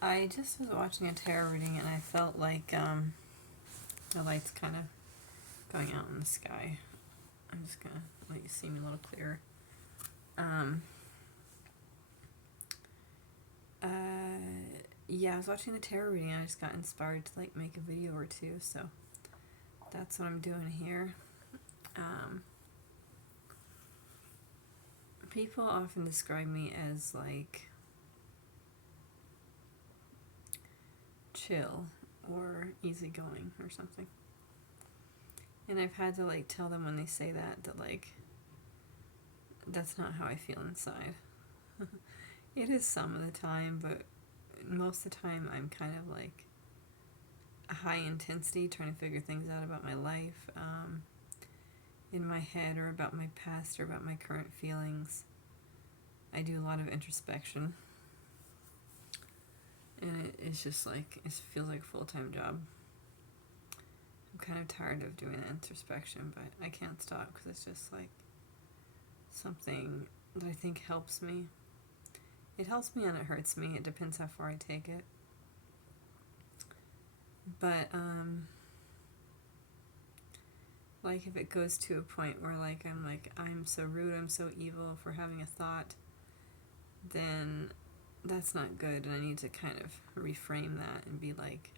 I just was watching a tarot reading and I felt like the light's kind of going out in the sky. I'm just gonna let you see me a little clearer. Um, uh, yeah, I was watching the tarot reading and I just got inspired to like make a video or two, so that's what I'm doing here. Um, People often describe me as like chill or easygoing or something. And I've had to like tell them when they say that like that's not how I feel inside. It is some of the time, but most of the time I'm kind of like a high intensity trying to figure things out about my life, in my head, or about my past, or about my current feelings. I do a lot of introspection, and it's just like it feels like a full-time job. I'm kind of tired of doing the introspection, but I can't stop because it's just like something that I think helps me. It helps me and it hurts me. It depends how far I take it. But like if it goes to a point where like I'm so rude, I'm so evil for having a thought, then that's not good, and I need to kind of reframe that and be like,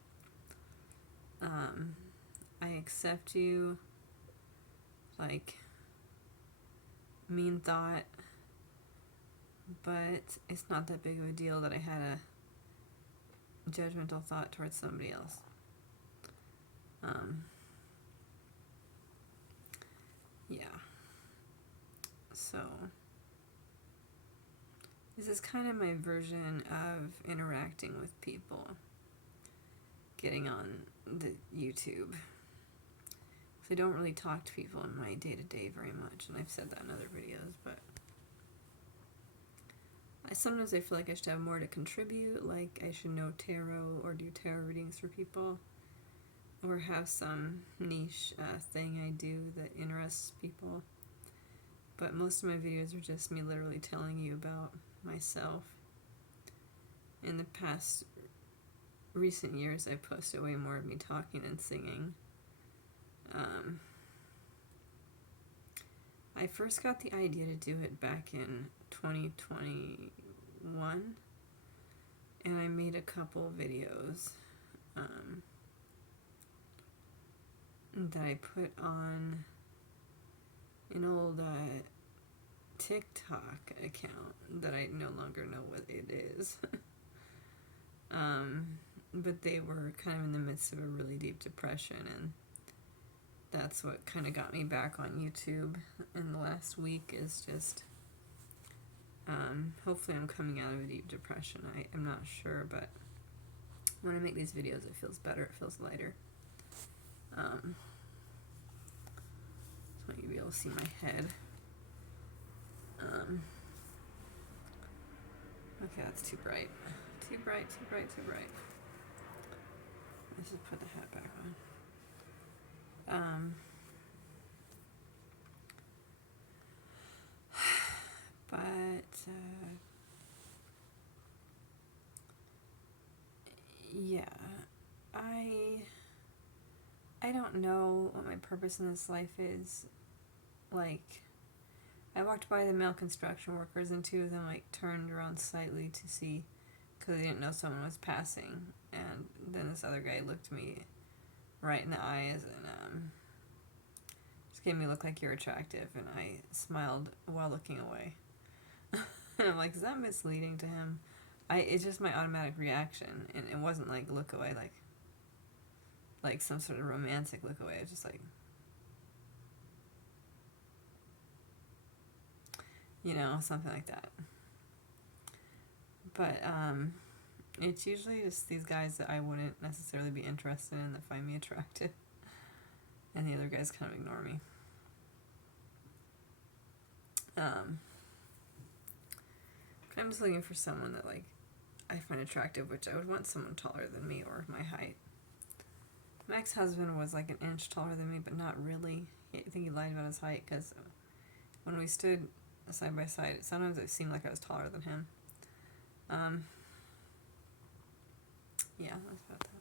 I accept you, like, mean thought, but it's not that big of a deal that I had a judgmental thought towards somebody else. Yeah. So, this is kind of my version of interacting with people, getting on the YouTube. I don't really talk to people in my day-to-day very much, and I've said that in other videos, but sometimes I feel like I should have more to contribute, like I should know tarot or do tarot readings for people, or have some niche thing I do that interests people. But most of my videos are just me literally telling you about myself. In the past recent years, I posted way more of me talking and singing. I first got the idea to do it back in 2021, and I made a couple videos that I put on an old TikTok account that I no longer know what it is. But they were kind of in the midst of a really deep depression, and that's what kind of got me back on YouTube in the last week, is just hopefully I'm coming out of a deep depression. I'm not sure, but when I make these videos it feels better, it feels lighter. So you'll be able to see my head. Okay, that's too bright. Too bright, too bright, too bright. Let's just put the hat back on. But yeah, I don't know what my purpose in this life is. Like, I walked by the male construction workers, and two of them like turned around slightly to see, because they didn't know someone was passing. And then this other guy looked me right in the eyes and just gave me a look like you're attractive, and I smiled while looking away. And I'm like, is that misleading to him? It's just my automatic reaction, and it wasn't like look away, like some sort of romantic look away. It's just like, something like that. But it's usually just these guys that I wouldn't necessarily be interested in that find me attractive, and the other guys kind of ignore me. I'm just looking for someone that like I find attractive, which I would want someone taller than me or my height. My ex-husband was like an inch taller than me, but not really. I think he lied about his height, because when we stood side by side, sometimes it seemed like I was taller than him. Yeah, that's about that.